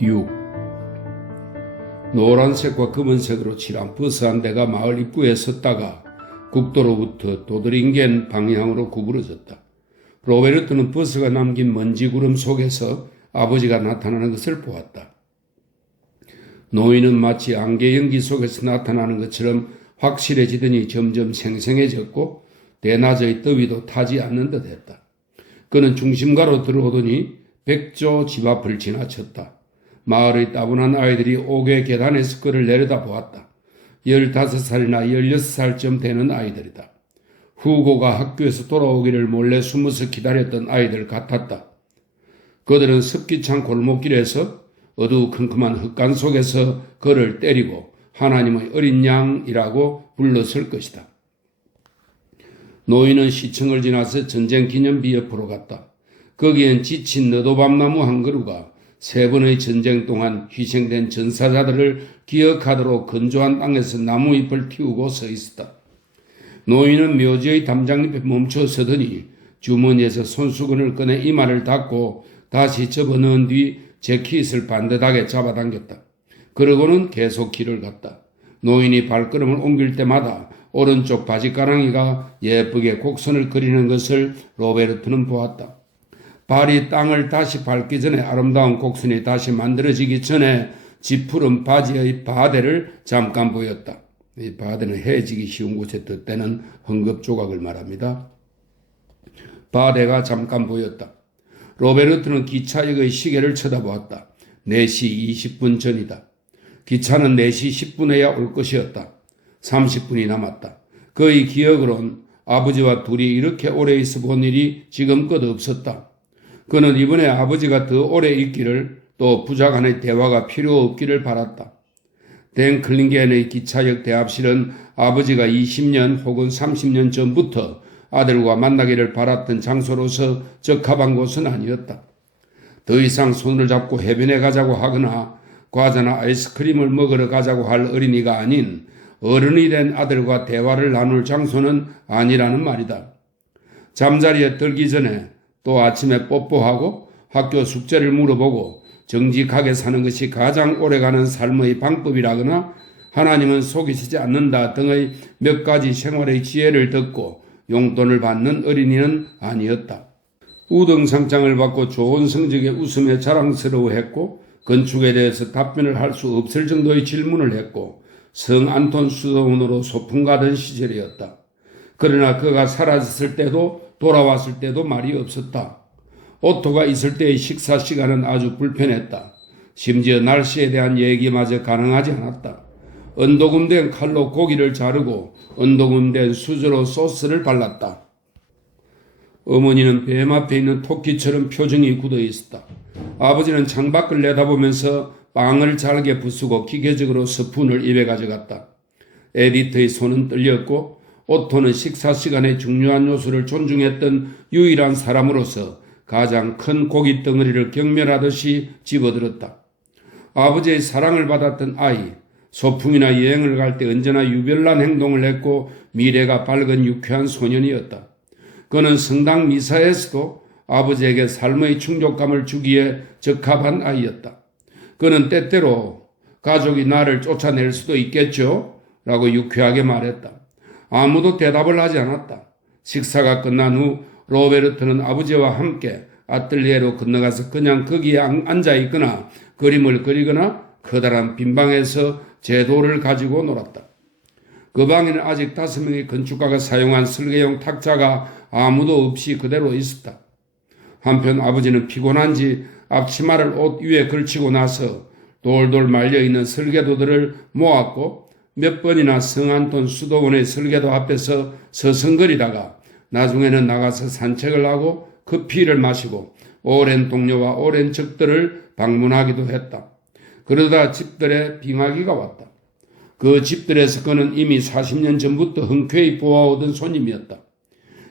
6. 노란색과 검은색으로 칠한 버스 한 대가 마을 입구에 섰다가 국도로부터 도드링겐 방향으로 구부러졌다. 로베르토는 버스가 남긴 먼지 구름 속에서 아버지가 나타나는 것을 보았다. 노인은 마치 안개 연기 속에서 나타나는 것처럼 확실해지더니 점점 생생해졌고 대낮의 더위도 타지 않는 듯 했다. 그는 중심가로 들어오더니 백조 집 앞을 지나쳤다. 마을의 따분한 아이들이 옥외 계단에서 그를 내려다보았다. 15살이나 16살쯤 되는 아이들이다. 후고가 학교에서 돌아오기를 몰래 숨어서 기다렸던 아이들 같았다. 그들은 습기찬 골목길에서 어두컴컴한 흙간 속에서 그를 때리고 하나님의 어린 양이라고 불렀을 것이다. 노인은 시청을 지나서 전쟁기념비 옆으로 갔다. 거기엔 지친 너도밤나무 한 그루가 3번의 전쟁 동안 희생된 전사자들을 기억하도록 건조한 땅에서 나무잎을 틔우고 서 있었다. 노인은 묘지의 담장잎에 멈춰 서더니 주머니에서 손수건을 꺼내 이마를 닦고 다시 접어넣은 뒤 재킷을 반듯하게 잡아당겼다. 그러고는 계속 길을 갔다. 노인이 발걸음을 옮길 때마다 오른쪽 바지가랑이가 예쁘게 곡선을 그리는 것을 로베르토는 보았다. 발이 땅을 다시 밟기 전에 아름다운 곡선이 다시 만들어지기 전에 지푸른 바지의 바대를 잠깐 보였다. 이 바대는 해지기 쉬운 곳에 덧대는 헝겊 조각을 말합니다. 바대가 잠깐 보였다. 로베르토는 기차역의 시계를 쳐다보았다. 4시 20분 전이다. 기차는 4시 10분에야 올 것이었다. 30분이 남았다. 그의 기억으론 아버지와 둘이 이렇게 오래 있어 본 일이 지금껏 없었다. 그는 이번에 아버지가 더 오래 있기를 또 부자 간의 대화가 필요 없기를 바랐다. 댄클링겐의 기차역 대합실은 아버지가 20년 혹은 30년 전부터 아들과 만나기를 바랐던 장소로서 적합한 곳은 아니었다. 더 이상 손을 잡고 해변에 가자고 하거나 과자나 아이스크림을 먹으러 가자고 할 어린이가 아닌 어른이 된 아들과 대화를 나눌 장소는 아니라는 말이다. 잠자리에 들기 전에 또 아침에 뽀뽀하고 학교 숙제를 물어보고 정직하게 사는 것이 가장 오래가는 삶의 방법이라거나 하나님은 속이시지 않는다 등의 몇 가지 생활의 지혜를 듣고 용돈을 받는 어린이는 아니었다. 우등상장을 받고 좋은 성적에 웃으며 자랑스러워했고 건축에 대해서 답변을 할 수 없을 정도의 질문을 했고 성 안톤 수도원으로 소풍 가던 시절이었다. 그러나 그가 사라졌을 때도 돌아왔을 때도 말이 없었다. 오토가 있을 때의 식사 시간은 아주 불편했다. 심지어 날씨에 대한 얘기마저 가능하지 않았다. 언도금된 칼로 고기를 자르고 언도금된 수저로 소스를 발랐다. 어머니는 뱀 앞에 있는 토끼처럼 표정이 굳어 있었다. 아버지는 창밖을 내다보면서 빵을 잘게 부수고 기계적으로 스푼을 입에 가져갔다. 에디트의 손은 떨렸고 오토는 식사 시간의 중요한 요소를 존중했던 유일한 사람으로서 가장 큰 고기 덩어리를 경멸하듯이 집어들었다. 아버지의 사랑을 받았던 아이, 소풍이나 여행을 갈 때 언제나 유별난 행동을 했고 미래가 밝은 유쾌한 소년이었다. 그는 성당 미사에서도 아버지에게 삶의 충족감을 주기에 적합한 아이였다. 그는 때때로 가족이 나를 쫓아낼 수도 있겠죠? 라고 유쾌하게 말했다. 아무도 대답을 하지 않았다. 식사가 끝난 후 로베르토는 아버지와 함께 아틀리에로 건너가서 그냥 거기에 앉아있거나 그림을 그리거나 커다란 빈방에서 제도를 가지고 놀았다. 그 방에는 아직 5명의 건축가가 사용한 설계용 탁자가 아무도 없이 그대로 있었다. 한편 아버지는 피곤한지 앞치마를 옷 위에 걸치고 나서 돌돌 말려있는 설계도들을 모았고 몇 번이나 성안톤 수도원의 설계도 앞에서 서성거리다가 나중에는 나가서 산책을 하고 커피를 마시고 오랜 동료와 오랜 적들을 방문하기도 했다. 그러다 집들의 빙하기가 왔다. 그 집들에서 그는 이미 40년 전부터 흔쾌히 보아오던 손님이었다.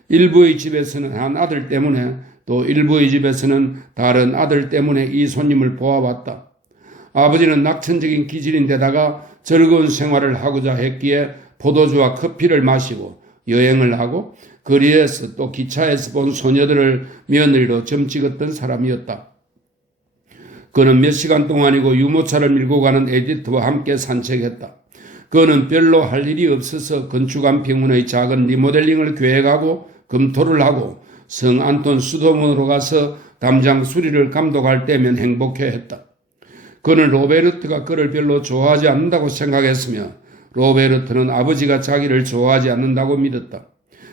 일부의 집에서는 한 아들 때문에 또 일부의 집에서는 다른 아들 때문에 이 손님을 보아왔다. 아버지는 낙천적인 기질인데다가 즐거운 생활을 하고자 했기에 포도주와 커피를 마시고 여행을 하고 거리에서 또 기차에서 본 소녀들을 며느리로 점 찍었던 사람이었다. 그는 몇 시간 동안이고 유모차를 밀고 가는 에디트와 함께 산책했다. 그는 별로 할 일이 없어서 건축한 병원의 작은 리모델링을 계획하고 검토를 하고 성 안톤 수도원으로 가서 담장 수리를 감독할 때면 행복해했다. 그는 로베르트가 그를 별로 좋아하지 않는다고 생각했으며 로베르트는 아버지가 자기를 좋아하지 않는다고 믿었다.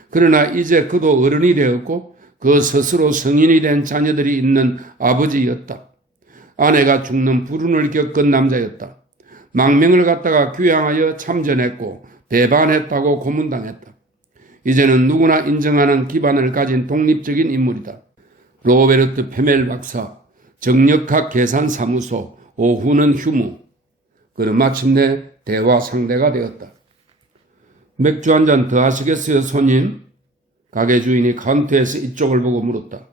그러나 이제 그도 어른이 되었고 그 스스로 성인이 된 자녀들이 있는 아버지였다. 아내가 죽는 불운을 겪은 남자였다. 망명을 갖다가 귀향하여 참전했고 배반했다고 고문당했다. 이제는 누구나 인정하는 기반을 가진 독립적인 인물이다. 로베르트 페멜 박사, 정력학 계산사무소, 오후는 휴무. 그는 마침내 대화 상대가 되었다. 맥주 한 잔 더 하시겠어요, 손님? 가게 주인이 카운터에서 이쪽을 보고 물었다.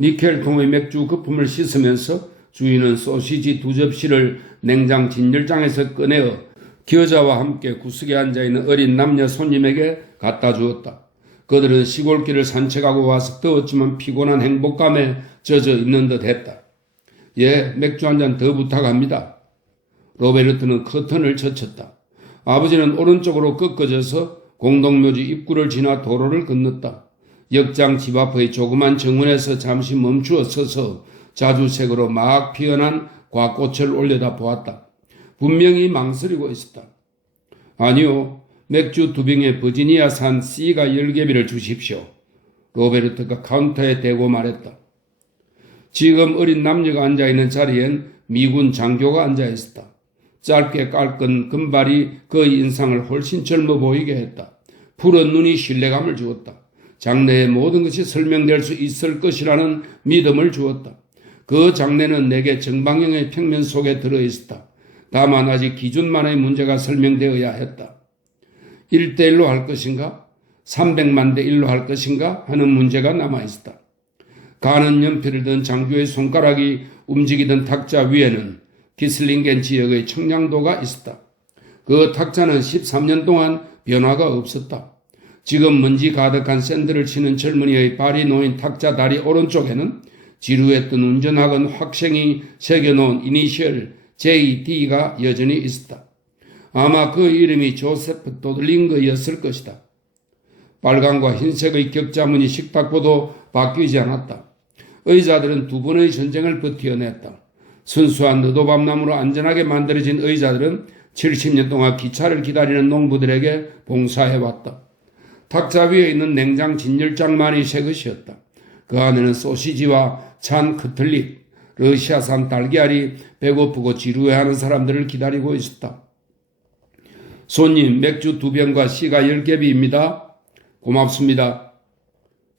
니켈통의 맥주 거품을 씻으면서 주인은 소시지 2접시를 냉장 진열장에서 꺼내어 기여자와 함께 구석에 앉아있는 어린 남녀 손님에게 갖다 주었다. 그들은 시골길을 산책하고 와서 더웠지만 피곤한 행복감에 젖어 있는 듯 했다. 예, 맥주 한 잔 더 부탁합니다. 로베르트는 커튼을 젖혔다. 아버지는 오른쪽으로 꺾어져서 공동묘지 입구를 지나 도로를 건넜다. 역장 집 앞의 조그만 정원에서 잠시 멈추어 서서 자주색으로 막 피어난 곽꽃을 올려다 보았다. 분명히 망설이고 있었다. 아니요, 맥주 2병에 버지니아산 씨가 10개비를 주십시오. 로베르트가 카운터에 대고 말했다. 지금 어린 남녀가 앉아있는 자리엔 미군 장교가 앉아있었다. 짧게 깎은 금발이 그의 인상을 훨씬 젊어 보이게 했다. 푸른 눈이 신뢰감을 주었다. 장래의 모든 것이 설명될 수 있을 것이라는 믿음을 주었다. 그 장래는 내게 정방형의 평면 속에 들어있었다. 다만 아직 기준만의 문제가 설명되어야 했다. 1대1로 할 것인가? 300만 대 1로 할 것인가? 하는 문제가 남아있었다. 가는 연필을 든 장교의 손가락이 움직이던 탁자 위에는 기슬링겐 지역의 청량도가 있었다. 그 탁자는 13년 동안 변화가 없었다. 지금 먼지 가득한 샌드를 치는 젊은이의 발이 놓인 탁자 다리 오른쪽에는 지루했던 운전학원 학생이 새겨놓은 이니셜 JD가 여전히 있었다. 아마 그 이름이 조세프 도들링거였을 것이다. 빨강과 흰색의 격자무늬 식탁보도 바뀌지 않았다. 의자들은 2번의 전쟁을 버텨냈다. 순수한 너도밤나무로 안전하게 만들어진 의자들은 70년 동안 기차를 기다리는 농부들에게 봉사해왔다. 탁자 위에 있는 냉장 진열장만이 새 것이었다. 그 안에는 소시지와 찬 커틀릿, 러시아산 달걀이 배고프고 지루해하는 사람들을 기다리고 있었다. 손님, 맥주 2병과 씨가 10개비입니다. 고맙습니다.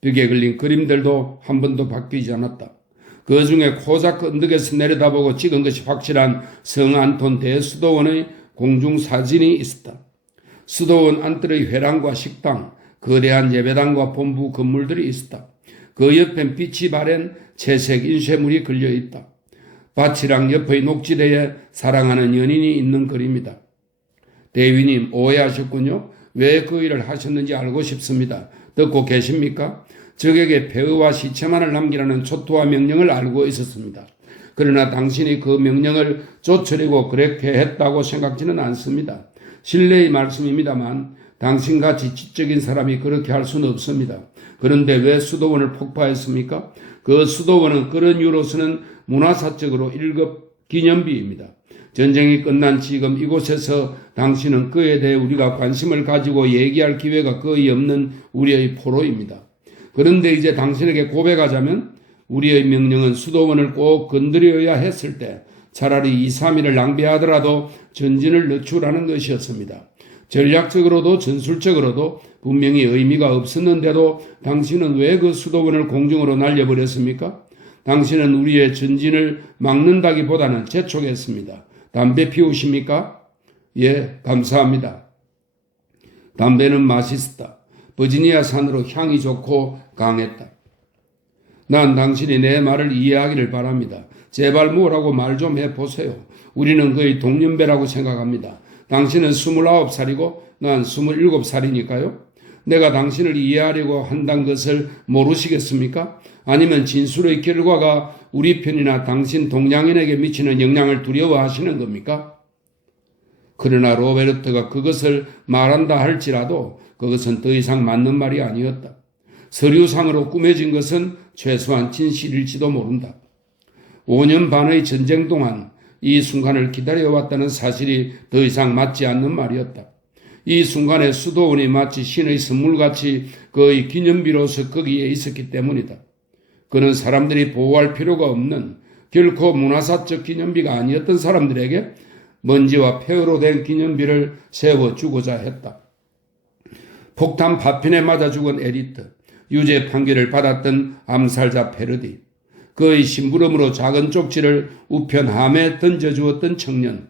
벽에 걸린 그림들도 한 번도 바뀌지 않았다. 그 중에 코자크 언덕에서 내려다보고 찍은 것이 확실한 성안톤 대수도원의 공중사진이 있었다. 수도원 안뜰의 회랑과 식당, 거대한 예배당과 본부 건물들이 있었다. 그 옆엔 빛이 바랜 채색 인쇄물이 걸려있다. 밭이랑 옆의 녹지대에 사랑하는 연인이 있는 그림이다. 대위님, 오해하셨군요. 왜 그 일을 하셨는지 알고 싶습니다. 듣고 계십니까? 적에게 폐허와 시체만을 남기라는 초토화 명령을 알고 있었습니다. 그러나 당신이 그 명령을 쫓으려고 그렇게 했다고 생각지는 않습니다. 신뢰의 말씀입니다만 당신같이 지적인 사람이 그렇게 할 수는 없습니다. 그런데 왜 수도원을 폭파했습니까? 그 수도원은 그런 이유로서는 문화사적으로 1급 기념비입니다. 전쟁이 끝난 지금 이곳에서 당신은 그에 대해 우리가 관심을 가지고 얘기할 기회가 거의 없는 우리의 포로입니다. 그런데 이제 당신에게 고백하자면 우리의 명령은 수도원을 꼭 건드려야 했을 때 차라리 2, 3일을 낭비하더라도 전진을 늦추라는 것이었습니다. 전략적으로도 전술적으로도 분명히 의미가 없었는데도 당신은 왜 그 수도원을 공중으로 날려버렸습니까? 당신은 우리의 전진을 막는다기보다는 재촉했습니다. 담배 피우십니까? 예, 감사합니다. 담배는 맛있었다. 버지니아 산으로 향이 좋고 강했다. 난 당신이 내 말을 이해하기를 바랍니다. 제발 뭐라고 말 좀 해보세요. 우리는 거의 동년배라고 생각합니다. 당신은 29살이고 난 27살이니까요. 내가 당신을 이해하려고 한다는 것을 모르시겠습니까? 아니면 진술의 결과가 우리 편이나 당신 동양인에게 미치는 영향을 두려워하시는 겁니까? 그러나 로베르트가 그것을 말한다 할지라도 그것은 더 이상 맞는 말이 아니었다. 서류상으로 꾸며진 것은 최소한 진실일지도 모른다. 5년 반의 전쟁 동안 이 순간을 기다려왔다는 사실이 더 이상 맞지 않는 말이었다. 이 순간에 수도원이 마치 신의 선물같이 그의 기념비로서 거기에 있었기 때문이다. 그는 사람들이 보호할 필요가 없는 결코 문화사적 기념비가 아니었던 사람들에게 먼지와 폐허로 된 기념비를 세워주고자 했다. 폭탄 파편에 맞아 죽은 에디트, 유죄 판결을 받았던 암살자 페르디, 그의 심부름으로 작은 쪽지를 우편함에 던져주었던 청년,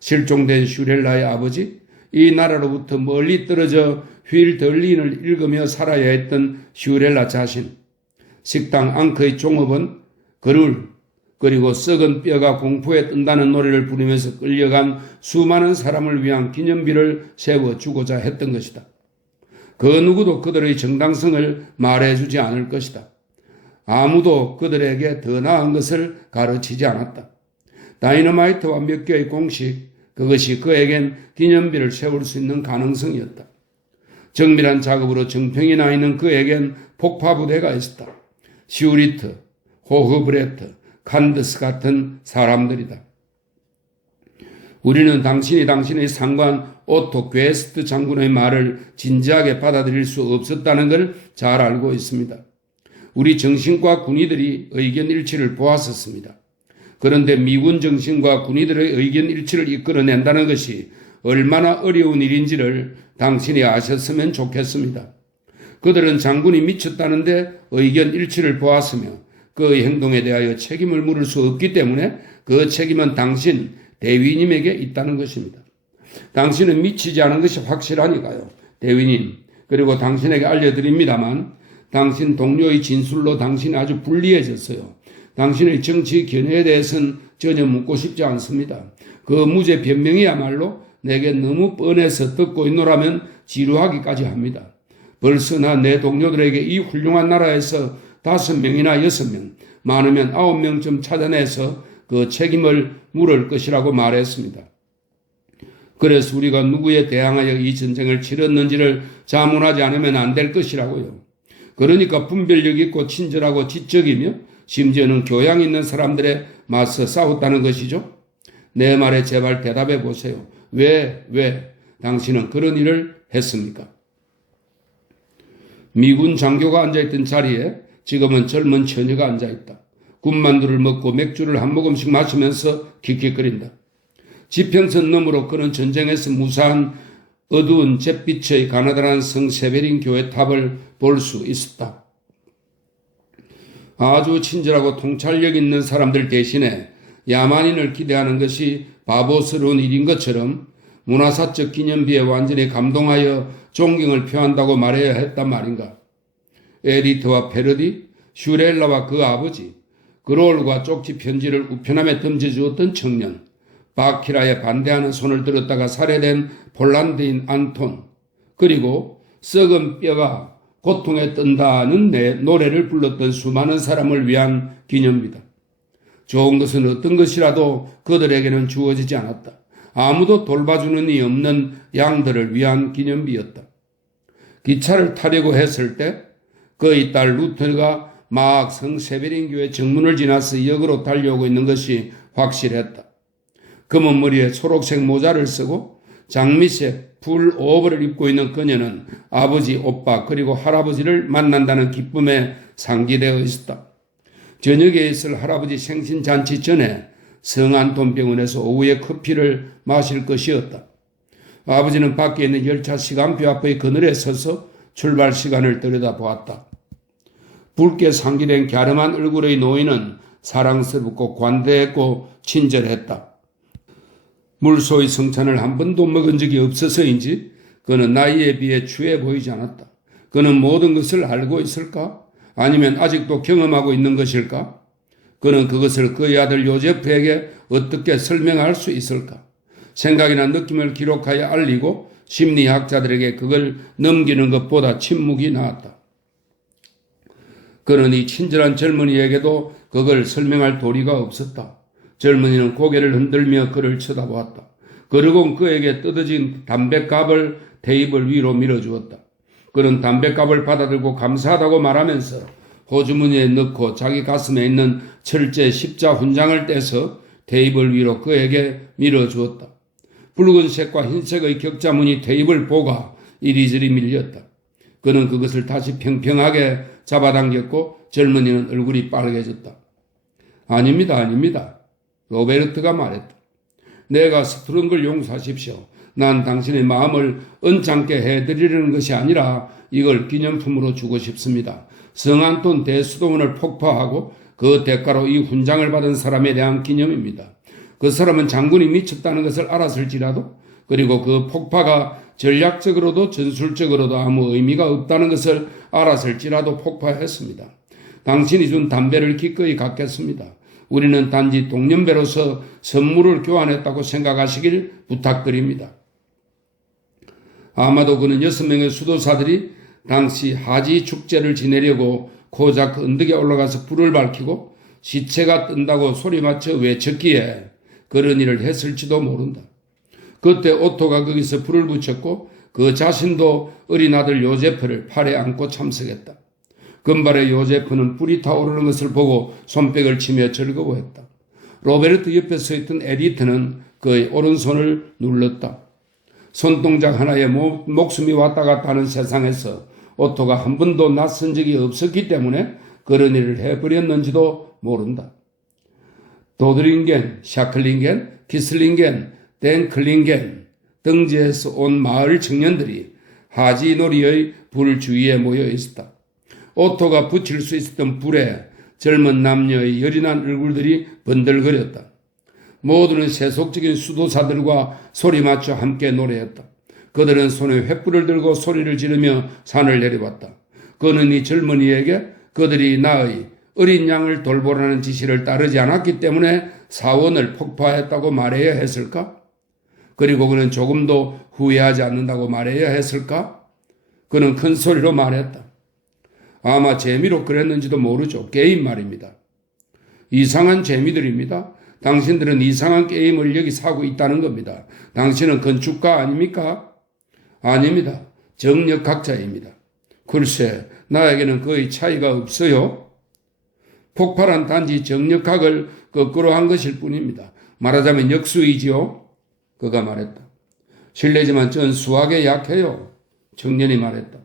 실종된 슈렐라의 아버지, 이 나라로부터 멀리 떨어져 휠덜린을 읽으며 살아야 했던 슈렐라 자신, 식당 앙크의 종업원, 그룰, 그리고 썩은 뼈가 공포에 뜬다는 노래를 부르면서 끌려간 수많은 사람을 위한 기념비를 세워주고자 했던 것이다. 그 누구도 그들의 정당성을 말해주지 않을 것이다. 아무도 그들에게 더 나은 것을 가르치지 않았다. 다이너마이트와 몇 개의 공식, 그것이 그에겐 기념비를 세울 수 있는 가능성이었다. 정밀한 작업으로 정평이 나 있는 그에겐 폭파부대가 있었다. 시우리트, 호흐브레트, 칸드스 같은 사람들이다. 우리는 당신의 상관 오토 괴스트 장군의 말을 진지하게 받아들일 수 없었다는 걸 잘 알고 있습니다. 우리 정신과 군의들이 의견 일치를 보았었습니다. 그런데 미군 정신과 군의들의 의견 일치를 이끌어낸다는 것이 얼마나 어려운 일인지를 당신이 아셨으면 좋겠습니다. 그들은 장군이 미쳤다는데 의견 일치를 보았으며 그의 행동에 대하여 책임을 물을 수 없기 때문에 그 책임은 당신 대위님에게 있다는 것입니다. 당신은 미치지 않은 것이 확실하니까요. 대위님, 그리고 당신에게 알려드립니다만 당신 동료의 진술로 당신이 아주 불리해졌어요. 당신의 정치 견해에 대해서는 전혀 묻고 싶지 않습니다. 그 무죄 변명이야말로 내게 너무 뻔해서 듣고 있노라면 지루하기까지 합니다. 벌써 나 내 동료들에게 이 훌륭한 나라에서 5명이나 6명, 많으면 9명쯤 찾아내서 그 책임을 물을 것이라고 말했습니다. 그래서 우리가 누구에 대항하여 이 전쟁을 치렀는지를 자문하지 않으면 안 될 것이라고요. 그러니까 분별력 있고 친절하고 지적이며 심지어는 교양 있는 사람들에 맞서 싸웠다는 것이죠. 내 말에 제발 대답해 보세요. 왜 당신은 그런 일을 했습니까? 미군 장교가 앉아있던 자리에 지금은 젊은 처녀가 앉아있다. 군만두를 먹고 맥주를 한 모금씩 마시면서 킥킥거린다. 지평선 너머로 그는 전쟁에서 무사한 어두운 잿빛의 가나다란 성 세베린 교회 탑을 볼 수 있었다. 아주 친절하고 통찰력 있는 사람들 대신에 야만인을 기대하는 것이 바보스러운 일인 것처럼 문화사적 기념비에 완전히 감동하여 존경을 표한다고 말해야 했단 말인가. 에디트와 페르디, 슈렐라와 그 아버지, 그롤과 쪽지 편지를 우편함에 던져주었던 청년, 바키라에 반대하는 손을 들었다가 살해된 폴란드인 안톤, 그리고 썩은 뼈가 고통에 뜬다는 내 노래를 불렀던 수많은 사람을 위한 기념비다. 좋은 것은 어떤 것이라도 그들에게는 주어지지 않았다. 아무도 돌봐주는 이 없는 양들을 위한 기념비였다. 기차를 타려고 했을 때 그의 딸 루터가 막 성 세베린 교회 정문을 지나서 역으로 달려오고 있는 것이 확실했다. 검은 머리에 초록색 모자를 쓰고 장미색 풀 오버를 입고 있는 그녀는 아버지, 오빠 그리고 할아버지를 만난다는 기쁨에 상기되어 있었다. 저녁에 있을 할아버지 생신잔치 전에 성안톤병원에서 오후에 커피를 마실 것이었다. 아버지는 밖에 있는 열차 시간표 앞의 그늘에 서서 출발 시간을 들여다보았다. 붉게 상기된 갸름한 얼굴의 노인은 사랑스럽고 관대했고 친절했다. 물소의 성찬을 한 번도 먹은 적이 없어서인지 그는 나이에 비해 추해 보이지 않았다. 그는 모든 것을 알고 있을까? 아니면 아직도 경험하고 있는 것일까? 그는 그것을 그의 아들 요제프에게 어떻게 설명할 수 있을까? 생각이나 느낌을 기록하여 알리고 심리학자들에게 그걸 넘기는 것보다 침묵이 나았다. 그러니 친절한 젊은이에게도 그걸 설명할 도리가 없었다. 젊은이는 고개를 흔들며 그를 쳐다보았다. 그러곤 그에게 뜯어진 담뱃갑을 테이블 위로 밀어주었다. 그는 담뱃갑을 받아들고 감사하다고 말하면서 호주머니에 넣고 자기 가슴에 있는 철제 십자 훈장을 떼서 테이블 위로 그에게 밀어주었다. 붉은색과 흰색의 격자무늬 테이블 보가 이리저리 밀렸다. 그는 그것을 다시 평평하게 잡아당겼고 젊은이는 얼굴이 빨개졌다. 아닙니다, 아닙니다. 로베르트가 말했다. 내가 서투른 걸 용서하십시오. 난 당신의 마음을 언짢게 해드리려는 것이 아니라 이걸 기념품으로 주고 싶습니다. 성안톤 대수도원을 폭파하고 그 대가로 이 훈장을 받은 사람에 대한 기념입니다. 그 사람은 장군이 미쳤다는 것을 알았을지라도 그리고 그 폭파가 전략적으로도 전술적으로도 아무 의미가 없다는 것을 알았을지라도 폭파했습니다. 당신이 준 담배를 기꺼이 갖겠습니다. 우리는 단지 동년배로서 선물을 교환했다고 생각하시길 부탁드립니다. 아마도 그는 6명의 수도사들이 당시 하지 축제를 지내려고 고작 언덕에 올라가서 불을 밝히고 시체가 뜬다고 소리맞춰 외쳤기에 그런 일을 했을지도 모른다. 그때 오토가 거기서 불을 붙였고 그 자신도 어린 아들 요제프를 팔에 안고 참석했다. 금발의 요제프는 불이 타오르는 것을 보고 손뼉을 치며 즐거워했다. 로베르트 옆에 서 있던 에디트는 그의 오른손을 눌렀다. 손동작 하나에 목숨이 왔다 갔다 하는 세상에서 오토가 한 번도 낯선 적이 없었기 때문에 그런 일을 해버렸는지도 모른다. 도드링겐, 샤클링겐, 키슬링겐, 덴클링겐 등지에서 온 마을 청년들이 하지놀이의 불 주위에 모여 있었다. 오토가 붙일 수 있었던 불에 젊은 남녀의 열인한 얼굴들이 번들거렸다. 모두는 세속적인 수도사들과 소리맞춰 함께 노래했다. 그들은 손에 횃불을 들고 소리를 지르며 산을 내려왔다. 그는 이 젊은이에게 그들이 나의 어린 양을 돌보라는 지시를 따르지 않았기 때문에 사원을 폭파했다고 말해야 했을까? 그리고 그는 조금도 후회하지 않는다고 말해야 했을까? 그는 큰 소리로 말했다. 아마 재미로 그랬는지도 모르죠. 게임 말입니다. 이상한 재미들입니다. 당신들은 이상한 게임을 여기 사고 있다는 겁니다. 당신은 건축가 아닙니까? 아닙니다. 정력학자입니다. 글쎄, 나에게는 거의 차이가 없어요. 폭발한 단지 정력학을 거꾸로 한 것일 뿐입니다. 말하자면 역수이지요. 그가 말했다. 실례지만 전 수학에 약해요. 청년이 말했다.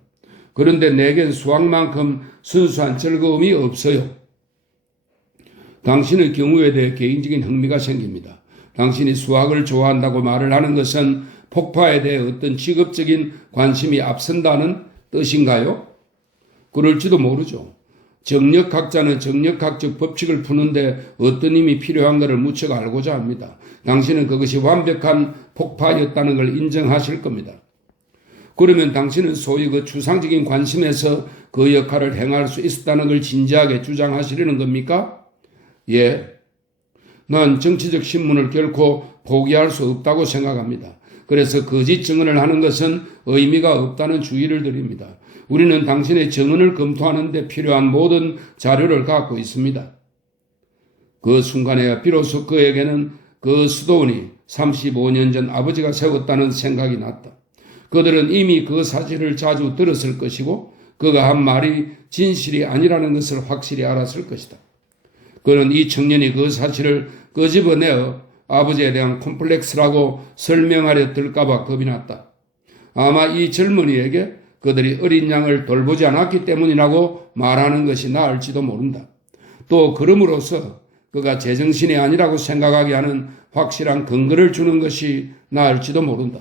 그런데 내겐 수학만큼 순수한 즐거움이 없어요. 당신의 경우에 대해 개인적인 흥미가 생깁니다. 당신이 수학을 좋아한다고 말을 하는 것은 폭파에 대해 어떤 직업적인 관심이 앞선다는 뜻인가요? 그럴지도 모르죠. 정력학자는 정력학적 법칙을 푸는데 어떤 힘이 필요한가를 무척 알고자 합니다. 당신은 그것이 완벽한 폭파였다는 걸 인정하실 겁니다. 그러면 당신은 소위 그 추상적인 관심에서 그 역할을 행할 수 있었다는 걸 진지하게 주장하시려는 겁니까? 예. 난 정치적 신문을 결코 포기할 수 없다고 생각합니다. 그래서 거짓 증언을 하는 것은 의미가 없다는 주의를 드립니다. 우리는 당신의 증언을 검토하는 데 필요한 모든 자료를 갖고 있습니다. 그 순간에 비로소 그에게는 그 수도원이 35년 전 아버지가 세웠다는 생각이 났다. 그들은 이미 그 사실을 자주 들었을 것이고 그가 한 말이 진실이 아니라는 것을 확실히 알았을 것이다. 그는 이 청년이 그 사실을 끄집어내어 아버지에 대한 콤플렉스라고 설명하려 들까봐 겁이 났다. 아마 이 젊은이에게 그들이 어린 양을 돌보지 않았기 때문이라고 말하는 것이 나을지도 모른다. 또 그럼으로써 그가 제정신이 아니라고 생각하게 하는 확실한 근거를 주는 것이 나을지도 모른다.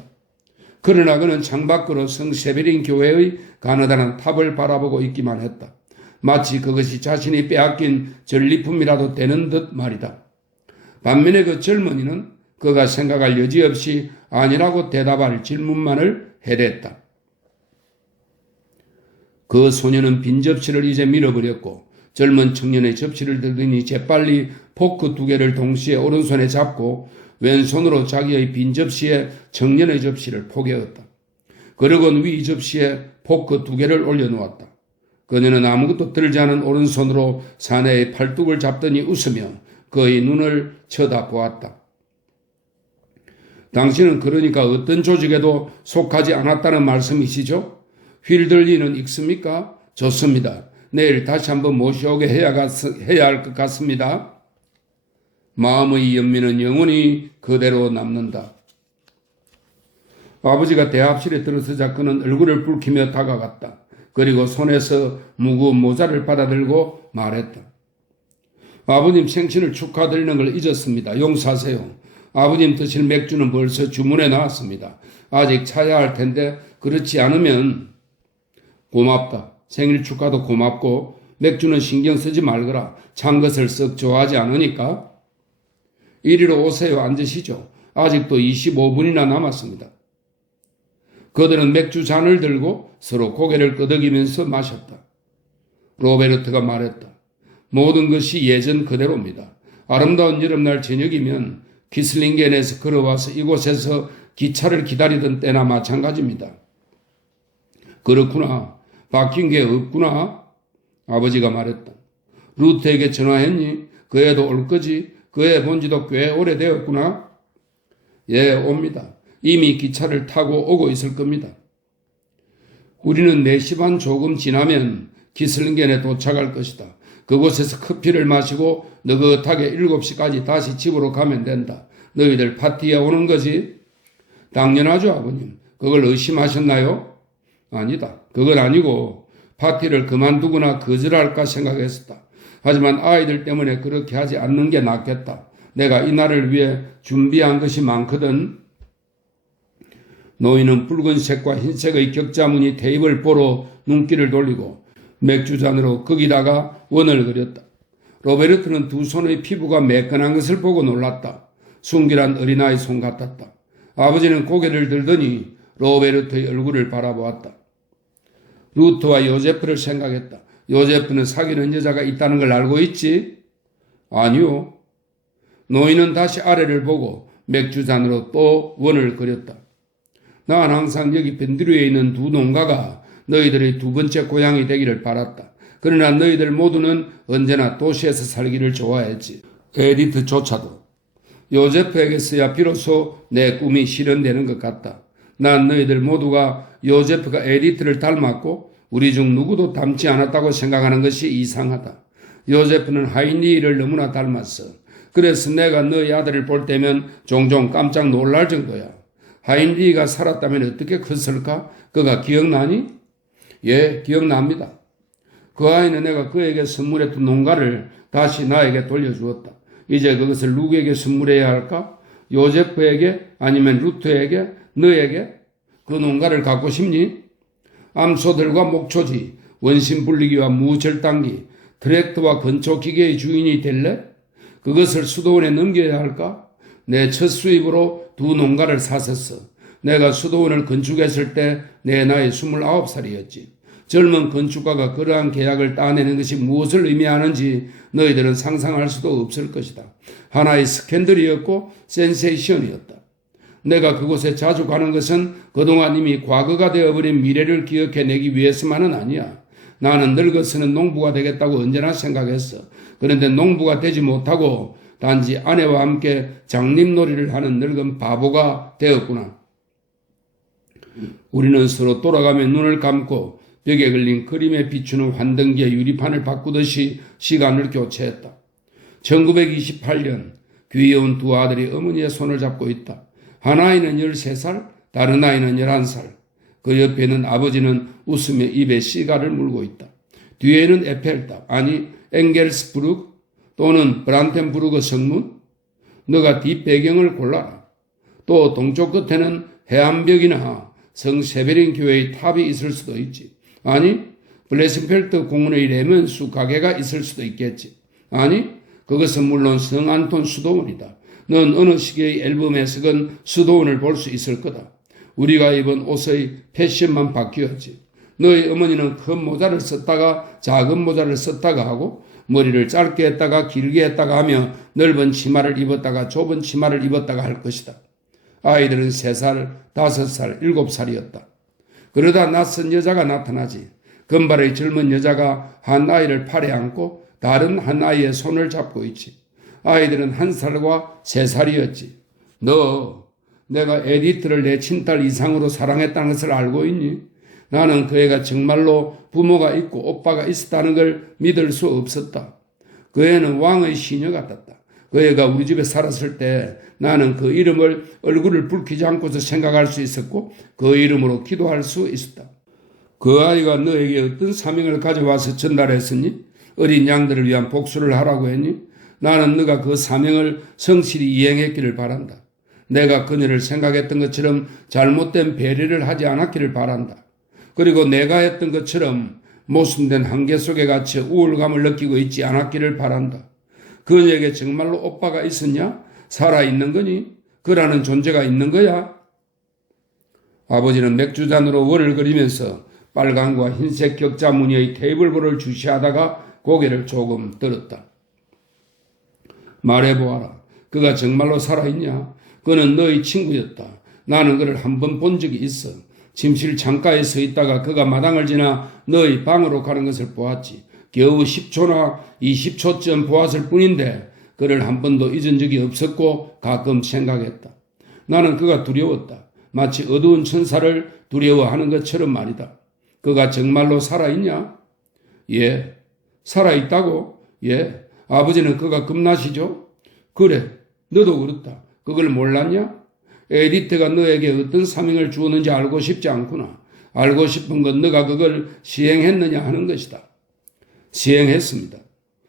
그러나 그는 창밖으로 성세베린 교회의 가느다란 탑을 바라보고 있기만 했다. 마치 그것이 자신이 빼앗긴 전리품이라도 되는 듯 말이다. 반면에 그 젊은이는 그가 생각할 여지 없이 아니라고 대답할 질문만을 해댔다. 그 소녀는 빈 접시를 이제 밀어버렸고 젊은 청년의 접시를 들더니 재빨리 포크 2개를 동시에 오른손에 잡고 왼손으로 자기의 빈 접시에 청년의 접시를 포개었다. 그러곤 위 접시에 포크 2개를 올려놓았다. 그녀는 아무것도 들지 않은 오른손으로 사내의 팔뚝을 잡더니 웃으며 그의 눈을 쳐다보았다. 당신은 그러니까 어떤 조직에도 속하지 않았다는 말씀이시죠? 휠들리는 익습니까? 좋습니다. 내일 다시 한번 모셔오게 해야 할 것 같습니다. 마음의 연민은 영원히 그대로 남는다. 아버지가 대합실에 들어서자 그는 얼굴을 붉히며 다가갔다. 그리고 손에서 무거운 모자를 받아들고 말했다. 아버님 생신을 축하드리는 걸 잊었습니다. 용서하세요. 아버님 드실 맥주는 벌써 주문해 놨습니다. 아직 차야 할 텐데 그렇지 않으면 고맙다. 생일 축하도 고맙고 맥주는 신경 쓰지 말거라. 찬 것을 썩 좋아하지 않으니까. 이리로 오세요. 앉으시죠. 아직도 25분이나 남았습니다. 그들은 맥주 잔을 들고 서로 고개를 끄덕이면서 마셨다. 로베르트가 말했다. 모든 것이 예전 그대로입니다. 아름다운 여름날 저녁이면 기슬링겐에서 걸어와서 이곳에서 기차를 기다리던 때나 마찬가지입니다. 그렇구나. 바뀐 게 없구나. 아버지가 말했다. 루트에게 전화했니? 그 애도 올 거지? 그 애 본 지도 꽤 오래되었구나. 예, 옵니다. 이미 기차를 타고 오고 있을 겁니다. 우리는 4시 반 조금 지나면 기슬링겐에 도착할 것이다. 그곳에서 커피를 마시고 느긋하게 7시까지 다시 집으로 가면 된다. 너희들 파티에 오는 거지? 당연하죠, 아버님. 그걸 의심하셨나요? 아니다. 그건 아니고 파티를 그만두거나 거절할까 생각했었다. 하지만 아이들 때문에 그렇게 하지 않는 게 낫겠다. 내가 이 날을 위해 준비한 것이 많거든. 노인은 붉은색과 흰색의 격자무늬 테이블 보러 눈길을 돌리고 맥주잔으로 거기다가 원을 그렸다. 로베르트는 두 손의 피부가 매끈한 것을 보고 놀랐다. 순결한 어린아이 손 같았다. 아버지는 고개를 들더니 로베르트의 얼굴을 바라보았다. 루트와 요제프를 생각했다. 요제프는 사귀는 여자가 있다는 걸 알고 있지? 아니요. 노인은 다시 아래를 보고 맥주잔으로 또 원을 그렸다. 난 항상 여기 밴드류에 있는 두 농가가 너희들의 두 번째 고향이 되기를 바랐다. 그러나 너희들 모두는 언제나 도시에서 살기를 좋아했지. 에디트조차도. 요제프에게서야 비로소 내 꿈이 실현되는 것 같다. 난 너희들 모두가 요제프가 에디트를 닮았고 우리 중 누구도 닮지 않았다고 생각하는 것이 이상하다. 요제프는 하인리를 너무나 닮았어. 그래서 내가 너희 아들을 볼 때면 종종 깜짝 놀랄 정도야. 하인리가 살았다면 어떻게 컸을까? 그가 기억나니? 예, 기억납니다. 그 아이는 내가 그에게 선물했던 농가를 다시 나에게 돌려주었다. 이제 그것을 누구에게 선물해야 할까? 요제프에게? 아니면 루트에게? 너에게? 그 농가를 갖고 싶니? 암소들과 목초지, 원심불리기와 무절단기, 트랙터와 건초기계의 주인이 될래? 그것을 수도원에 넘겨야 할까? 내 첫 수입으로 두 농가를 샀었어. 내가 수도원을 건축했을 때 내 나이 29살이었지. 젊은 건축가가 그러한 계약을 따내는 것이 무엇을 의미하는지 너희들은 상상할 수도 없을 것이다. 하나의 스캔들이었고 센세이션이었다. 내가 그곳에 자주 가는 것은 그동안 이미 과거가 되어버린 미래를 기억해내기 위해서만은 아니야. 나는 늙어서는 농부가 되겠다고 언제나 생각했어. 그런데 농부가 되지 못하고 단지 아내와 함께 장님놀이를 하는 늙은 바보가 되었구나. 우리는 서로 돌아가며 눈을 감고 벽에 걸린 그림에 비추는 환등기의 유리판을 바꾸듯이 시간을 교체했다. 1928년 귀여운 두 아들이 어머니의 손을 잡고 있다. 한 아이는 13살, 다른 아이는 11살. 그 옆에는 아버지는 웃으며 입에 시가를 물고 있다. 뒤에는 에펠탑, 아니 엥겔스부르크 또는 브란텐부르크 성문. 너가 뒷배경을 골라라. 또 동쪽 끝에는 해안벽이나 성 세베린 교회의 탑이 있을 수도 있지. 아니 블레슨펠트 공원의 레몬수 가게가 있을 수도 있겠지. 아니 그것은 물론 성 안톤 수도원이다. 넌 어느 시기의 앨범에서건 수도원을 볼 수 있을 거다. 우리가 입은 옷의 패션만 바뀌었지. 너희 어머니는 큰 모자를 썼다가 작은 모자를 썼다가 하고 머리를 짧게 했다가 길게 했다가 하며 넓은 치마를 입었다가 좁은 치마를 입었다가 할 것이다. 아이들은 3살, 5살, 7살이었다. 그러다 낯선 여자가 나타나지. 금발의 젊은 여자가 한 아이를 팔에 안고 다른 한 아이의 손을 잡고 있지. 아이들은 1살과 3살이었지. 너 내가 에디트를 내 친딸 이상으로 사랑했다는 것을 알고 있니? 나는 그 애가 정말로 부모가 있고 오빠가 있었다는 걸 믿을 수 없었다. 그 애는 왕의 시녀 같았다. 그 애가 우리 집에 살았을 때 나는 그 이름을 얼굴을 붉히지 않고서 생각할 수 있었고 그 이름으로 기도할 수 있었다. 그 아이가 너에게 어떤 사명을 가져와서 전달했으니? 어린 양들을 위한 복수를 하라고 했니? 나는 너가 그 사명을 성실히 이행했기를 바란다. 내가 그녀를 생각했던 것처럼 잘못된 배려를 하지 않았기를 바란다. 그리고 내가 했던 것처럼 모순된 한계 속에 갇혀 우울감을 느끼고 있지 않았기를 바란다. 그녀에게 정말로 오빠가 있었냐? 살아있는 거니? 그라는 존재가 있는 거야? 아버지는 맥주잔으로 월을 그리면서 빨간과 흰색 격자 무늬의 테이블보를 주시하다가 고개를 조금 들었다. 말해보아라. 그가 정말로 살아있냐? 그는 너의 친구였다. 나는 그를 한 번 본 적이 있어. 침실 창가에 서 있다가 그가 마당을 지나 너의 방으로 가는 것을 보았지. 겨우 10초나 20초쯤 보았을 뿐인데 그를 한 번도 잊은 적이 없었고 가끔 생각했다. 나는 그가 두려웠다. 마치 어두운 천사를 두려워하는 것처럼 말이다. 그가 정말로 살아있냐? 예. 살아있다고? 예. 아버지는 그가 겁나시죠? 그래. 너도 그렇다. 그걸 몰랐냐? 에디트가 너에게 어떤 사명을 주었는지 알고 싶지 않구나. 알고 싶은 건 너가 그걸 시행했느냐 하는 것이다. 시행했습니다.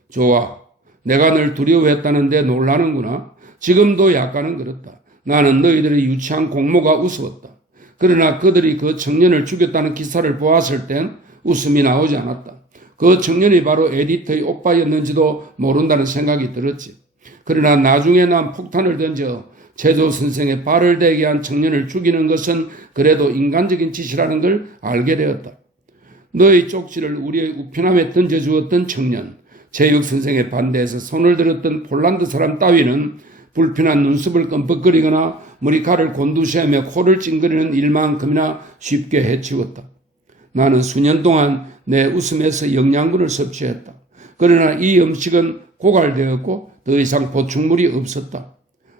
좋아. 내가 널 두려워했다는데 놀라는구나. 지금도 약간은 그렇다. 나는 너희들의 유치한 공모가 우스웠다. 그러나 그들이 그 청년을 죽였다는 기사를 보았을 땐 웃음이 나오지 않았다. 그 청년이 바로 에디트의 오빠였는지도 모른다는 생각이 들었지. 그러나 나중에 난 폭탄을 던져 제조 선생의 발을 대게 한 청년을 죽이는 것은 그래도 인간적인 짓이라는 걸 알게 되었다. 너의 쪽지를 우리의 우편함에 던져주었던 청년, 제육 선생의 반대에서 손을 들었던 폴란드 사람 따위는 불편한 눈썹을 끔뻑거리거나 머리카락을 곤두세우며 코를 찡그리는 일만큼이나 쉽게 해치웠다. 나는 수년 동안 내 웃음에서 영양분을 섭취했다. 그러나 이 음식은 고갈되었고 더 이상 보충물이 없었다.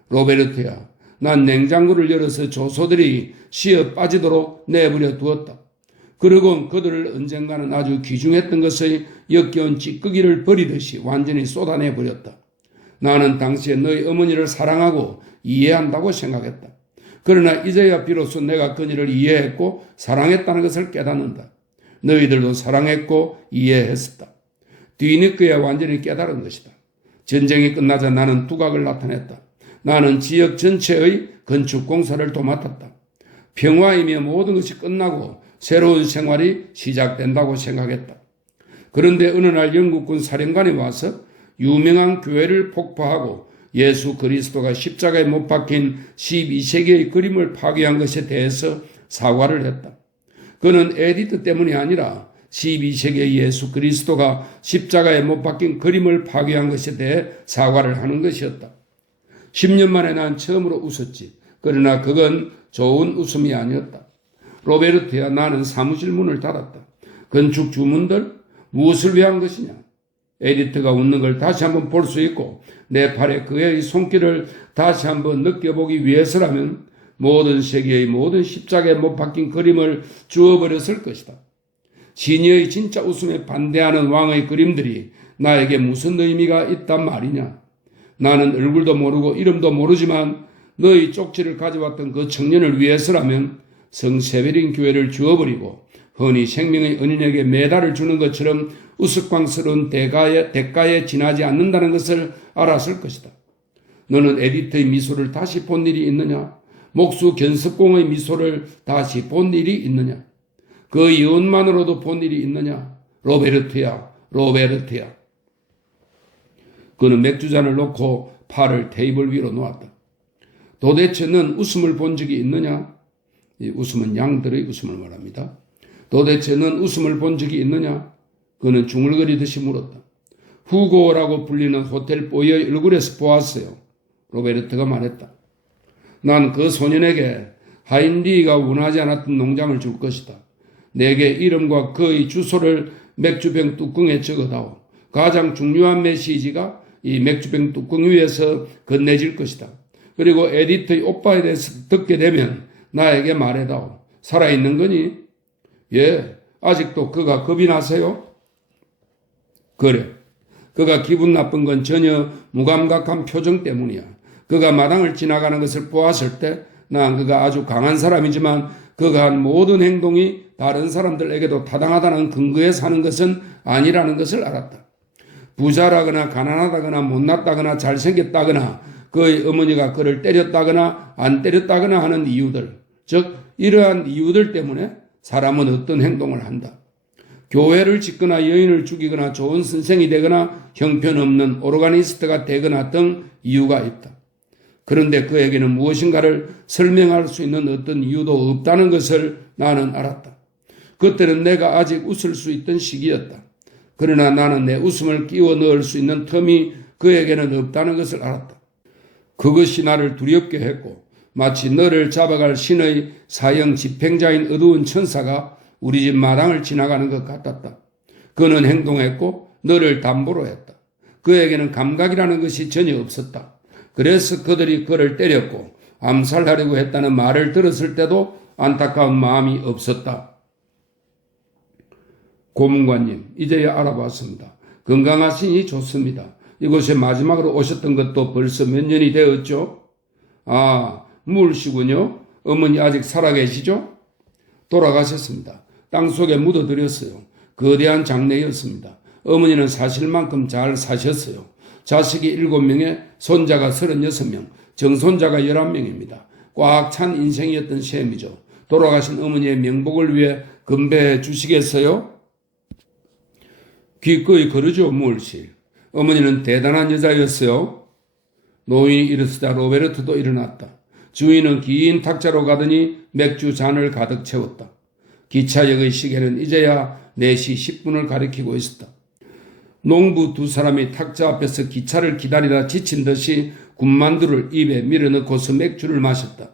로베르트야, 난 냉장고를 열어서 조소들이 쉬어 빠지도록 내버려 두었다. 그리고 그들을 언젠가는 아주 귀중했던 것의 역겨운 찌꺼기를 버리듯이 완전히 쏟아내버렸다. 나는 당시에 너희 어머니를 사랑하고 이해한다고 생각했다. 그러나 이제야 비로소 내가 그녀를 이해했고 사랑했다는 것을 깨닫는다. 너희들도 사랑했고 이해했었다. 뒤늦게야 완전히 깨달은 것이다. 전쟁이 끝나자 나는 두각을 나타냈다. 나는 지역 전체의 건축 공사를 도맡았다. 평화이며 모든 것이 끝나고 새로운 생활이 시작된다고 생각했다. 그런데 어느 날 영국군 사령관이 와서 유명한 교회를 폭파하고 예수 그리스도가 십자가에 못 박힌 12세기의 그림을 파괴한 것에 대해서 사과를 했다. 그는 에디트 때문이 아니라 12세기의 예수 그리스도가 십자가에 못 박힌 그림을 파괴한 것에 대해 사과를 하는 것이었다. 10년 만에 난 처음으로 웃었지. 그러나 그건 좋은 웃음이 아니었다. 로베르트야, 나는 사무실 문을 닫았다. 건축 주문들 무엇을 위한 것이냐? 에디트가 웃는 걸 다시 한번 볼 수 있고 내 팔에 그의 손길을 다시 한번 느껴보기 위해서라면 모든 세계의 모든 십자가에 못 박힌 그림을 주워버렸을 것이다. 시니의 진짜 웃음에 반대하는 왕의 그림들이 나에게 무슨 의미가 있단 말이냐? 나는 얼굴도 모르고 이름도 모르지만 너희 쪽지를 가져왔던 그 청년을 위해서라면 성세베린 교회를 주워버리고 흔히 생명의 은인에게 메달을 주는 것처럼 우스꽝스러운 대가에 지나지 않는다는 것을 알았을 것이다. 너는 에디트의 미소를 다시 본 일이 있느냐? 목수 견습공의 미소를 다시 본 일이 있느냐? 그 예언만으로도 본 일이 있느냐? 로베르트야, 로베르트야. 그는 맥주잔을 놓고 팔을 테이블 위로 놓았다. 도대체 넌 웃음을 본 적이 있느냐? 이 웃음은 양들의 웃음을 말합니다. 도대체 넌 웃음을 본 적이 있느냐? 그는 중얼거리듯이 물었다. 후고라고 불리는 호텔 보이의 얼굴에서 보았어요. 로베르트가 말했다. 난 그 소년에게 하인리가 원하지 않았던 농장을 줄 것이다. 내게 이름과 그의 주소를 맥주병 뚜껑에 적어다오. 가장 중요한 메시지가 이 맥주병 뚜껑 위에서 건네질 것이다. 그리고 에디트의 오빠에 대해서 듣게 되면 나에게 말해다오. 살아있는 거니? 예, 아직도 그가 겁이 나세요? 그래. 그가 기분 나쁜 건 전혀 무감각한 표정 때문이야. 그가 마당을 지나가는 것을 보았을 때 난 그가 아주 강한 사람이지만 그가 한 모든 행동이 다른 사람들에게도 타당하다는 근거에 사는 것은 아니라는 것을 알았다. 부자라거나 가난하다거나 못났다거나 잘생겼다거나 그의 어머니가 그를 때렸다거나 안 때렸다거나 하는 이유들, 즉 이러한 이유들 때문에 사람은 어떤 행동을 한다. 교회를 짓거나 여인을 죽이거나 좋은 선생이 되거나 형편없는 오르가니스트가 되거나 등 이유가 있다. 그런데 그에게는 무엇인가를 설명할 수 있는 어떤 이유도 없다는 것을 나는 알았다. 그때는 내가 아직 웃을 수 있던 시기였다. 그러나 나는 내 웃음을 끼워 넣을 수 있는 틈이 그에게는 없다는 것을 알았다. 그것이 나를 두렵게 했고 마치 너를 잡아갈 신의 사형 집행자인 어두운 천사가 우리 집 마당을 지나가는 것 같았다. 그는 행동했고 너를 담보로 했다. 그에게는 감각이라는 것이 전혀 없었다. 그래서 그들이 그를 때렸고 암살하려고 했다는 말을 들었을 때도 안타까운 마음이 없었다. 고문관님, 이제야 알아봤습니다. 건강하시니 좋습니다. 이곳에 마지막으로 오셨던 것도 벌써 몇 년이 되었죠? 아, 물씨군요. 어머니 아직 살아계시죠? 돌아가셨습니다. 땅속에 묻어드렸어요. 거대한 장례였습니다. 어머니는 사실만큼 잘 사셨어요. 자식이 7명에 손자가 36명, 정손자가 11명입니다. 꽉 찬 인생이었던 셈이죠. 돌아가신 어머니의 명복을 위해 건배해 주시겠어요? 기꺼이 그러죠, 물씨. 어머니는 대단한 여자였어요. 노인이 일어서자 로베르트도 일어났다. 주인은 긴 탁자로 가더니 맥주 잔을 가득 채웠다. 기차역의 시계는 이제야 4시 10분을 가리키고 있었다. 농부 2사람이 탁자 앞에서 기차를 기다리다 지친 듯이 군만두를 입에 밀어넣고서 맥주를 마셨다.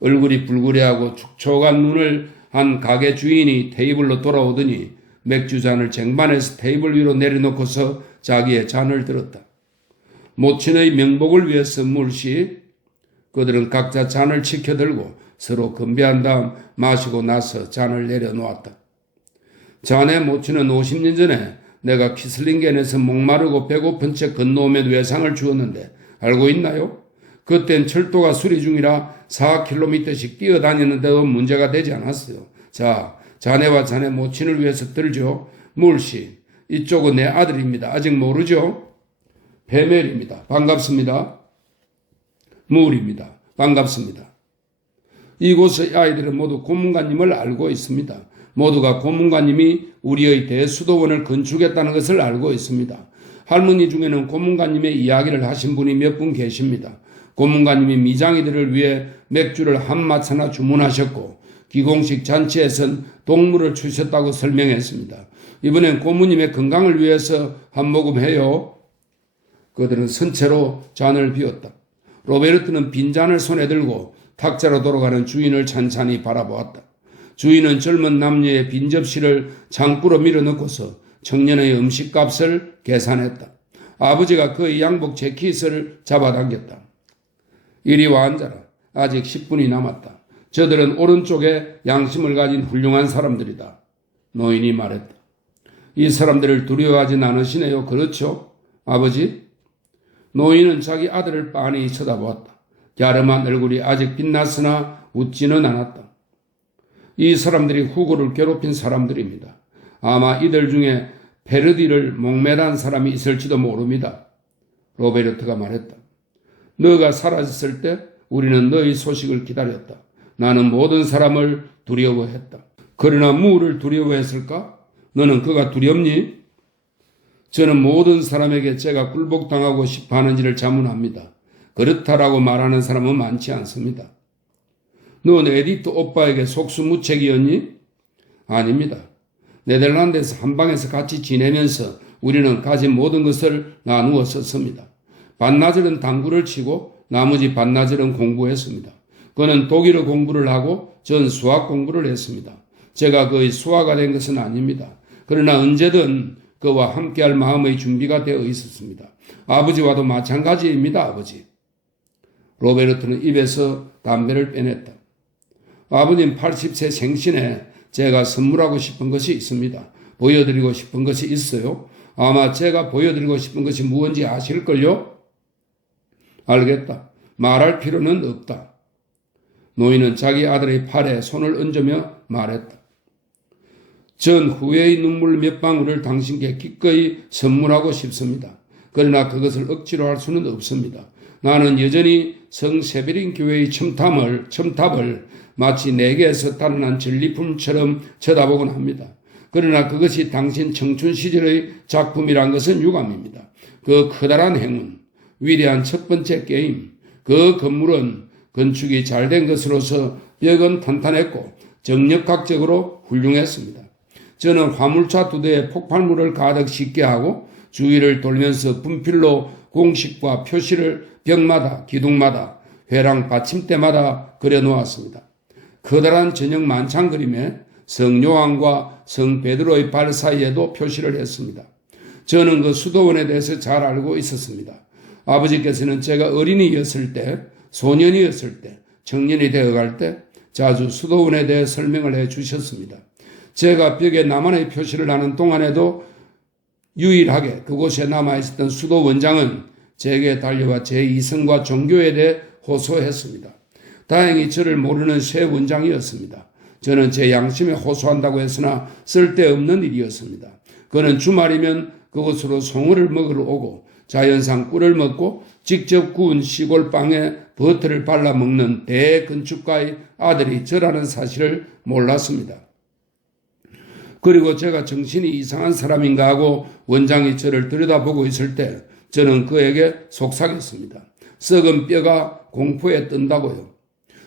얼굴이 붉으려하고 축축한 눈을 한 가게 주인이 테이블로 돌아오더니 맥주잔을 쟁반에서 테이블 위로 내려놓고서 자기의 잔을 들었다. 모친의 명복을 위해서 물씨. 그들은 각자 잔을 치켜들고 서로 건배한 다음 마시고 나서 잔을 내려놓았다. 자네 모친은 50년 전에 내가 키슬링겐에서 목마르고 배고픈 채 건너오면 외상을 주었는데 알고 있나요? 그땐 철도가 수리 중이라 4km씩 뛰어다니는데도 문제가 되지 않았어요. 자, 자네와 자네 모친을 위해서 들죠. 물씨, 이쪽은 내 아들입니다. 아직 모르죠? 베멜입니다. 반갑습니다. 물입니다. 반갑습니다. 이곳의 아이들은 모두 고문관님을 알고 있습니다. 모두가 고문관님이 우리의 대수도원을 건축했다는 것을 알고 있습니다. 할머니 중에는 고문관님의 이야기를 하신 분이 몇 분 계십니다. 고문관님이 미장이들을 위해 맥주를 한 마차나 주문하셨고 기공식 잔치에선 동물을 주셨다고 설명했습니다. 이번엔 고모님의 건강을 위해서 한 모금 해요. 그들은 선체로 잔을 비웠다. 로베르트는 빈잔을 손에 들고 탁자로 돌아가는 주인을 찬찬히 바라보았다. 주인은 젊은 남녀의 빈 접시를 창구로 밀어넣고서 청년의 음식값을 계산했다. 아버지가 그의 양복 재킷을 잡아당겼다. 이리 와 앉아라. 아직 10분이 남았다. 저들은 오른쪽에 양심을 가진 훌륭한 사람들이다. 노인이 말했다. 이 사람들을 두려워하진 않으시네요. 그렇죠? 아버지? 노인은 자기 아들을 빤히 쳐다보았다. 갸름한 얼굴이 아직 빛났으나 웃지는 않았다. 이 사람들이 후고를 괴롭힌 사람들입니다. 아마 이들 중에 페르디를 목매단 사람이 있을지도 모릅니다. 로베르트가 말했다. 너가 사라졌을 때 우리는 너의 소식을 기다렸다. 나는 모든 사람을 두려워했다. 그러나 무엇을 두려워했을까? 너는 그가 두렵니? 저는 모든 사람에게 제가 굴복당하고 싶어 하는지를 자문합니다. 그렇다라고 말하는 사람은 많지 않습니다. 넌 에디트 오빠에게 속수무책이었니? 아닙니다. 네덜란드에서 한 방에서 같이 지내면서 우리는 가진 모든 것을 나누어 썼습니다. 반나절은 당구를 치고 나머지 반나절은 공부했습니다. 그는 독일어 공부를 하고 전 수학 공부를 했습니다. 제가 그의 수하가 된 것은 아닙니다. 그러나 언제든 그와 함께할 마음의 준비가 되어 있었습니다. 아버지와도 마찬가지입니다. 아버지. 로베르트는 입에서 담배를 빼냈다. 아버님 80세 생신에 제가 선물하고 싶은 것이 있습니다. 보여드리고 싶은 것이 있어요. 아마 제가 보여드리고 싶은 것이 무엇인지 아실걸요? 알겠다. 말할 필요는 없다. 노인은 자기 아들의 팔에 손을 얹으며 말했다. 전 후회의 눈물 몇 방울을 당신께 기꺼이 선물하고 싶습니다. 그러나 그것을 억지로 할 수는 없습니다. 나는 여전히 성세베린 교회의 첨탑을 마치 내게서 달아난 전리품처럼 쳐다보곤 합니다. 그러나 그것이 당신 청춘 시절의 작품이란 것은 유감입니다. 그 커다란 행운, 위대한 첫 번째 게임, 그 건물은 건축이 잘 된 것으로서 벽은 탄탄했고 정력학적으로 훌륭했습니다. 저는 화물차 2대에 폭발물을 가득 싣게 하고 주위를 돌면서 분필로 공식과 표시를 벽마다, 기둥마다, 회랑 받침대마다 그려놓았습니다. 커다란 저녁 만찬 그림에 성 요한과 성 베드로의 발 사이에도 표시를 했습니다. 저는 그 수도원에 대해서 잘 알고 있었습니다. 아버지께서는 제가 어린이였을 때, 소년이었을 때, 청년이 되어갈 때 자주 수도원에 대해 설명을 해 주셨습니다. 제가 벽에 나만의 표시를 하는 동안에도 유일하게 그곳에 남아있었던 수도 원장은 제게 달려와 제 이성과 종교에 대해 호소했습니다. 다행히 저를 모르는 새 원장이었습니다. 저는 제 양심에 호소한다고 했으나 쓸데없는 일이었습니다. 그는 주말이면 그곳으로 송어를 먹으러 오고 자연산 꿀을 먹고 직접 구운 시골 빵에 버터를 발라 먹는 대건축가의 아들이 저라는 사실을 몰랐습니다. 그리고 제가 정신이 이상한 사람인가 하고 원장이 저를 들여다보고 있을 때 저는 그에게 속삭였습니다. 썩은 뼈가 공포에 뜬다고요.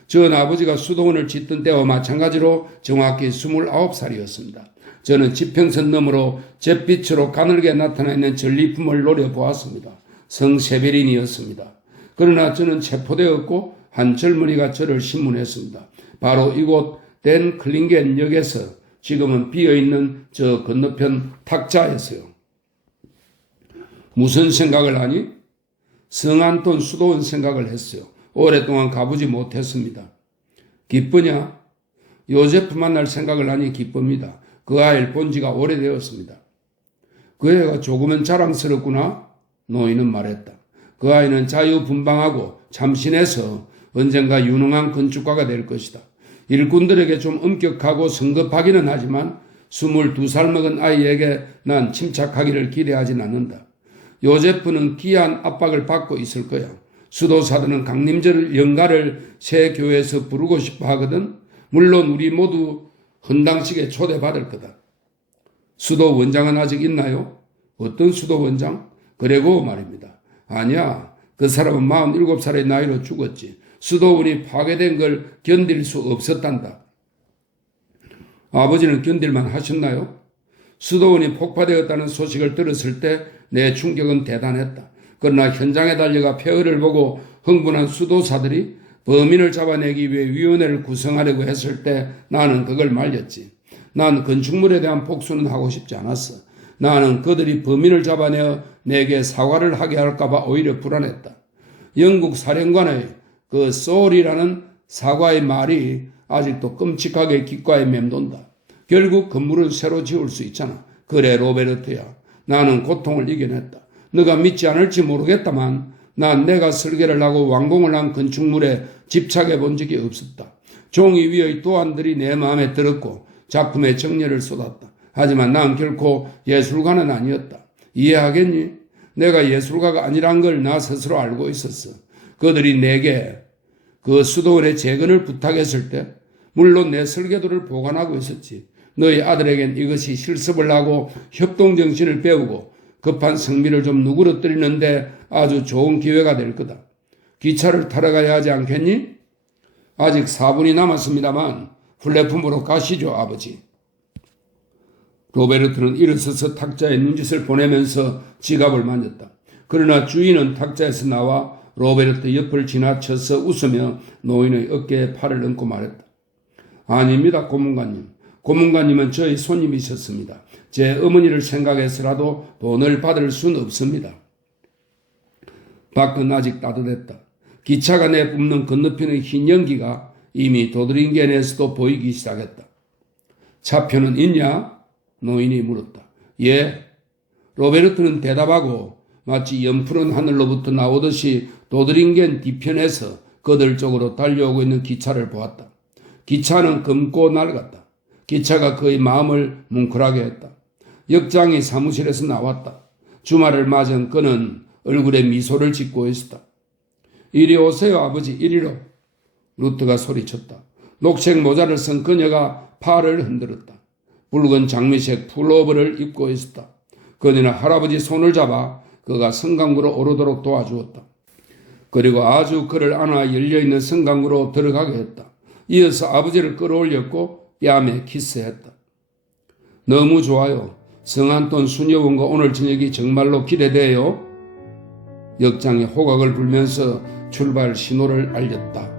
전 아버지가 수도원을 짓던 때와 마찬가지로 정확히 29살이었습니다. 저는 지평선 너머로 잿빛으로 가늘게 나타나 있는 전리품을 노려보았습니다. 성세베린이었습니다. 그러나 저는 체포되었고 한 젊은이가 저를 신문했습니다. 바로 이곳 댄 클링겐 역에서 지금은 비어있는 저 건너편 탁자에서요. 무슨 생각을 하니? 성안톤 수도원 생각을 했어요. 오랫동안 가보지 못했습니다. 기쁘냐? 요제프 만날 생각을 하니 기쁩니다. 그 아이를 본 지가 오래되었습니다. 그 애가 조금은 자랑스럽구나? 노인은 말했다. 그 아이는 자유분방하고 참신해서 언젠가 유능한 건축가가 될 것이다. 일꾼들에게 좀 엄격하고 성급하기는 하지만 22살 먹은 아이에게 난 침착하기를 기대하진 않는다. 요제프는 귀한 압박을 받고 있을 거야. 수도사들은 강림절 연가를 새 교회에서 부르고 싶어 하거든. 물론 우리 모두 헌당식에 초대받을 거다. 수도 원장은 아직 있나요? 어떤 수도 원장? 그레고 말입니다. 아니야. 그 사람은 47살의 나이로 죽었지. 수도원이 파괴된 걸 견딜 수 없었단다. 아버지는 견딜만 하셨나요? 수도원이 폭파되었다는 소식을 들었을 때 내 충격은 대단했다. 그러나 현장에 달려가 폐허를 보고 흥분한 수도사들이 범인을 잡아내기 위해 위원회를 구성하려고 했을 때 나는 그걸 말렸지. 난 건축물에 대한 복수는 하고 싶지 않았어. 나는 그들이 범인을 잡아내어 내게 사과를 하게 할까봐 오히려 불안했다. 영국 사령관의 그 소울이라는 사과의 말이 아직도 끔찍하게 귓가에 맴돈다. 결국 건물은 새로 지을 수 있잖아. 그래 로베르트야. 나는 고통을 이겨냈다. 너가 믿지 않을지 모르겠다만 난 내가 설계를 하고 완공을 한 건축물에 집착해 본 적이 없었다. 종이 위의 도안들이 내 마음에 들었고 작품에 정열을 쏟았다. 하지만 난 결코 예술가는 아니었다. 이해하겠니? 내가 예술가가 아니란 걸 나 스스로 알고 있었어. 그들이 내게 그 수도원의 재건을 부탁했을 때 물론 내 설계도를 보관하고 있었지. 너희 아들에겐 이것이 실습을 하고 협동정신을 배우고 급한 성미를 좀 누그러뜨리는데 아주 좋은 기회가 될 거다. 기차를 타러 가야 하지 않겠니? 아직 4분이 남았습니다만 플랫폼으로 가시죠, 아버지. 로베르트는 일어서서 탁자에 눈짓을 보내면서 지갑을 만졌다. 그러나 주인은 탁자에서 나와 로베르트 옆을 지나쳐서 웃으며 노인의 어깨에 팔을 얹고 말했다. 아닙니다, 고문관님. 고문관님은 저희 손님이셨습니다. 제 어머니를 생각해서라도 돈을 받을 수는 없습니다. 밖은 아직 따뜻했다. 기차가 내뿜는 건너편의 흰 연기가 이미 도드링겐에서도 보이기 시작했다. 차표는 있냐? 노인이 물었다. 예. 로베르트는 대답하고 마치 연푸른 하늘로부터 나오듯이 도드링겐 뒤편에서 그들 쪽으로 달려오고 있는 기차를 보았다. 기차는 검고 낡았다. 기차가 그의 마음을 뭉클하게 했다. 역장이 사무실에서 나왔다. 주말을 맞은 그는 얼굴에 미소를 짓고 있었다. 이리 오세요, 아버지, 이리로. 루트가 소리쳤다. 녹색 모자를 쓴 그녀가 팔을 흔들었다. 붉은 장미색 풀오버를 입고 있었다. 그녀는 할아버지 손을 잡아 그가 성강구로 오르도록 도와주었다. 그리고 아주 그를 안아 열려있는 성강구로 들어가게 했다. 이어서 아버지를 끌어올렸고 뺨에 키스했다. 너무 좋아요. 성안돈 수녀원과 오늘 저녁이 정말로 기대돼요. 역장이 호각을 불면서 출발 신호를 알렸다.